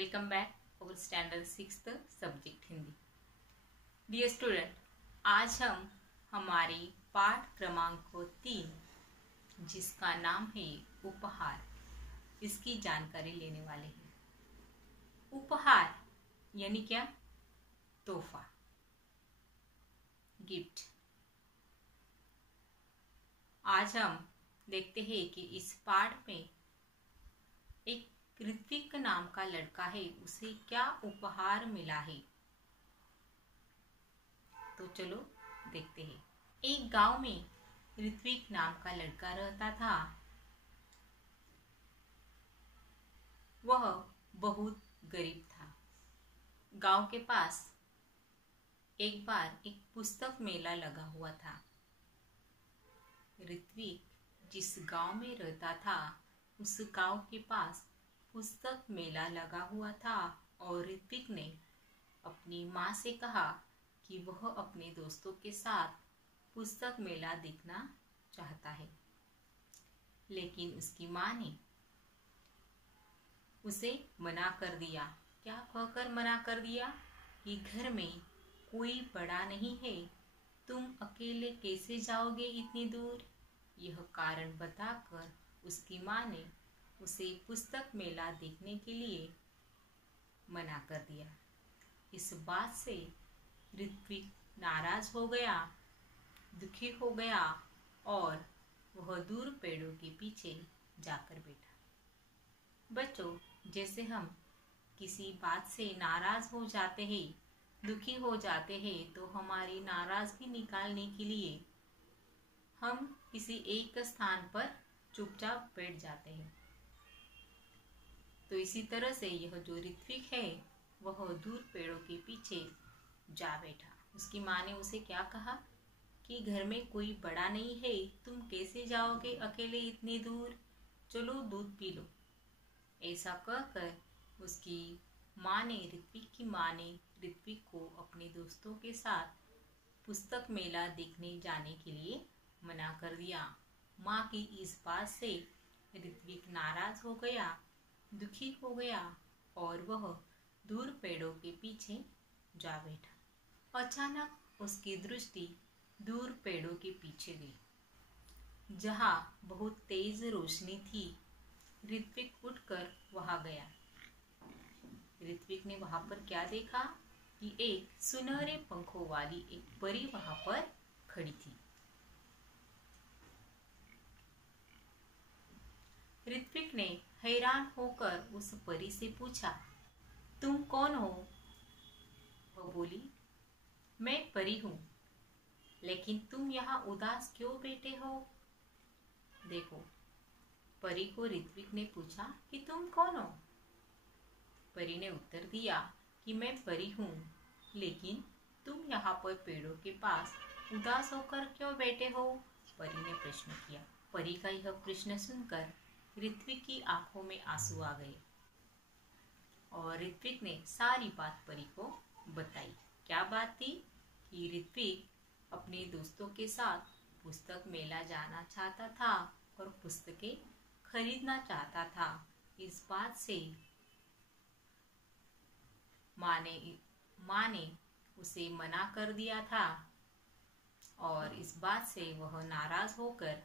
Welcome back और standard 6th subject Hindi. Dear student, आज हम हमारी पाठ क्रमांक 3 जिसका नाम है उपहार, इसकी जानकारी लेने वाले हैं। उपहार यानी क्या? तोहफा, गिफ्ट। आज हम देखते हैं कि इस पाठ में एक ऋत्विक नाम का लड़का है, उसे क्या उपहार मिला है। तो चलो देखते हैं। एक गांव में ऋत्विक नाम का लड़का रहता था। वह बहुत गरीब था। गांव के पास एक बार एक पुस्तक मेला लगा हुआ था। ऋत्विक जिस गांव में रहता था उस गांव के पास पुस्तक मेला लगा हुआ था और ऋत्विक ने अपनी माँ से कहा कि वह अपने दोस्तों के साथ पुस्तक मेला देखना चाहता है, लेकिन उसकी माँ ने उसे मना कर दिया। क्या कहकर मना कर दिया? कि घर में कोई बड़ा नहीं है, तुम अकेले कैसे जाओगे इतनी दूर। यह कारण बताकर उसकी माँ ने उसे पुस्तक मेला देखने के लिए मना कर दिया। इस बात से ऋत्विक नाराज हो गया, दुखी हो गया और वह दूर पेड़ों के पीछे जाकर बैठा। बच्चों, जैसे हम किसी बात से नाराज हो जाते हैं, दुखी हो जाते हैं, तो हमारी नाराजगी निकालने के लिए हम किसी एक स्थान पर चुपचाप बैठ जाते हैं। तो इसी तरह से यह जो ऋत्विक है वह दूर पेड़ों के पीछे जा बैठा। उसकी माँ ने उसे क्या कहा कि घर में कोई बड़ा नहीं है, तुम कैसे जाओगे अकेले इतनी दूर, चलो दूध पी लो। ऐसा कहकर उसकी माँ ने, ऋत्विक की माँ ने ऋत्विक को अपने दोस्तों के साथ पुस्तक मेला देखने जाने के लिए मना कर दिया। माँ की इस बात से ऋत्विक नाराज हो गया, दुखी हो गया और वह दूर पेड़ों के पीछे जा बैठा। अचानक उसकी दृष्टि दूर पेड़ों के पीछे गई, जहाँ बहुत तेज रोशनी थी। ऋत्विक उठकर वहां गया। ऋत्विक ने वहां पर क्या देखा कि एक सुनहरे पंखों वाली एक परी वहां पर खड़ी थी। ऋत्विक ने हैरान होकर उस परी से पूछा, तुम कौन हो? वह बोली, मैं परी हूँ, लेकिन तुम यहाँ उदास क्यों बैठे हो? देखो, परी को ऋत्विक ने पूछा कि तुम कौन हो? परी ने उत्तर दिया कि मैं परी हूँ, लेकिन तुम यहाँ पर पेड़ों के पास उदास होकर क्यों बैठे हो? परी ने प्रश्न किया। परी का यह प्रश्न सुनकर ऋत्विक की आंखों में आंसू आ गए और ऋत्विक ने सारी बात परी को बताई। क्या बात थी? कि ऋत्विक अपने दोस्तों के साथ पुस्तक मेला जाना चाहता था और पुस्तकें खरीदना चाहता था। इस बात से माँ ने उसे मना कर दिया था और इस बात से वह नाराज होकर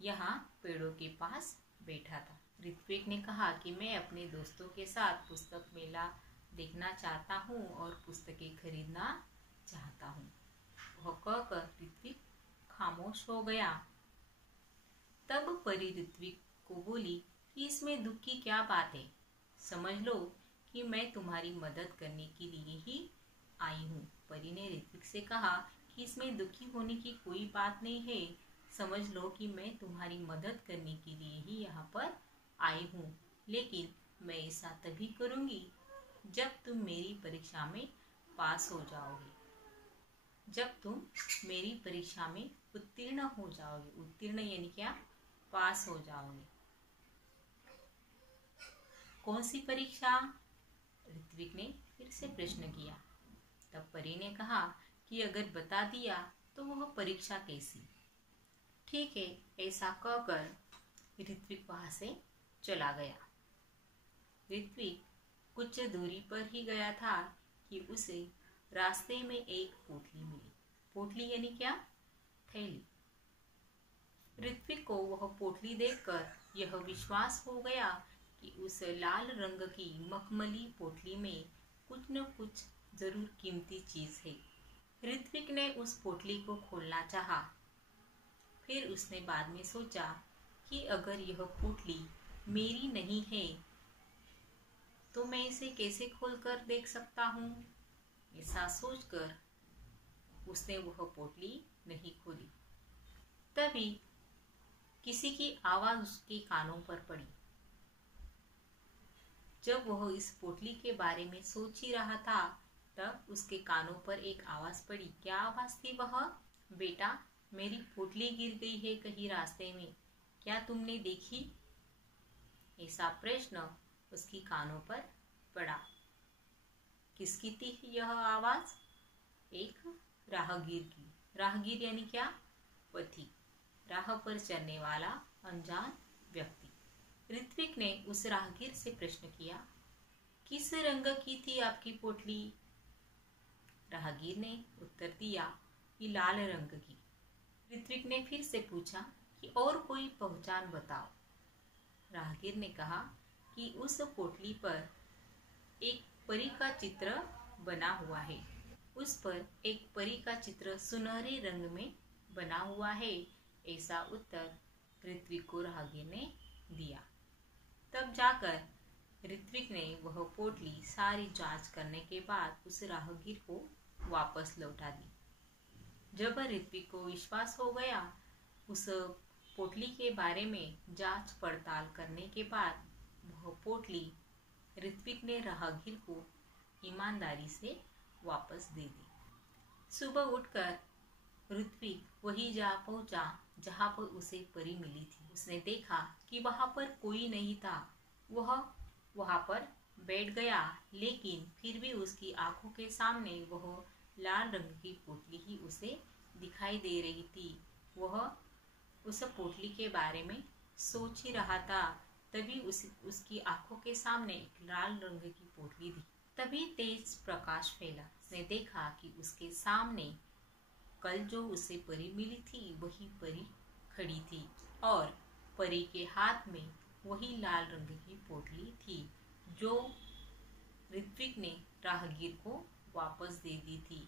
यहाँ पेड़ों के पास बैठा था। ऋत्विक ने कहा कि मैं अपने दोस्तों के साथ पुस्तक मेला देखना चाहता हूँ और पुस्तकें खरीदना चाहता हूँ। वह कहकर ऋत्विक खामोश हो गया। तब परी ऋत्विक को बोली कि इसमें दुख की क्या बात है? समझ लो कि मैं तुम्हारी मदद करने के लिए ही आई हूँ। परी ने ऋत्विक से कहा कि इसमें दुखी होने की कोई बात नहीं है, समझ लो कि मैं तुम्हारी मदद करने के लिए ही यहाँ पर आई हूँ, लेकिन मैं ऐसा तभी करूँगी जब तुम मेरी परीक्षा में पास हो जाओगे, जब तुम मेरी परीक्षा में उत्तीर्ण हो जाओगे। उत्तीर्ण यानी क्या? पास हो जाओगे। कौन सी परीक्षा? ऋत्विक ने फिर से प्रश्न किया। तब परी ने कहा कि अगर बता दिया तो वह परीक्षा कैसी? ठीक है, ऐसा कहकर ऋत्विक वहां से चला गया। ऋत्विक कुछ दूरी पर ही गया था कि उसे रास्ते में एक पोटली मिली। पोटली यानी क्या? थैली। ऋत्विक को वह पोटली देखकर यह विश्वास हो गया कि उस लाल रंग की मखमली पोटली में कुछ न कुछ जरूर कीमती चीज है। ऋत्विक ने उस पोटली को खोलना चाहा। फिर उसने बाद में सोचा कि अगर यह पोटली मेरी नहीं है तो मैं इसे कैसे खोलकर देख सकता हूँ। ऐसा सोचकर उसने वह पोटली नहीं खोली। तभी किसी की आवाज उसके कानों पर पड़ी। जब वह इस पोटली के बारे में सोच ही रहा था तब उसके कानों पर एक आवाज पड़ी। क्या आवाज थी वह? बेटा, मेरी पोटली गिर गई है कहीं रास्ते में, क्या तुमने देखी? ऐसा प्रश्न उसकी कानों पर पड़ा। किसकी थी यह आवाज? एक राहगीर की। राहगीर यानी क्या? पथिक, राह पर चलने वाला अनजान व्यक्ति। ऋत्विक ने उस राहगीर से प्रश्न किया, किस रंग की थी आपकी पोटली? राहगीर ने उत्तर दिया कि लाल रंग की। ऋत्विक ने फिर से पूछा कि और कोई पहचान बताओ। राहगीर ने कहा कि उस पोटली पर एक परी का चित्र बना हुआ है। उस पर एक परी का चित्र सुनहरे रंग में बना हुआ है। ऐसा उत्तर ऋत्विक को राहगीर ने दिया। तब जाकर ऋत्विक ने वह पोटली सारी जांच करने के बाद उस राहगीर को वापस लौटा दी। जब ऋत्विक को विश्वास हो गया, उस पोटली के बारे में जांच पड़ताल करने के बाद वह पोटली ऋत्विक ने राहगीर को ईमानदारी से वापस दे दी। सुबह उठकर ऋत्विक वही जा पहुंचा जहां पर उसे परी मिली थी। उसने देखा कि वहां पर कोई नहीं था। वह वहां पर बैठ गया, लेकिन फिर भी उसकी आंखों के सामने वह लाल रंग की पोटली ही उसे दिखाई दे रही थी। वह उस पोटली के बारे में सोच ही रहा था। तभी उसकी आंखों के सामने एक लाल रंग की पोटली थी। तभी तेज प्रकाश फैला। उसने देखा कि उसके सामने कल जो उसे परी मिली थी वही परी खड़ी थी और परी के हाथ में वही लाल रंग की पोटली थी जो ऋत्विक ने राहगीर को वापस दे दी थी।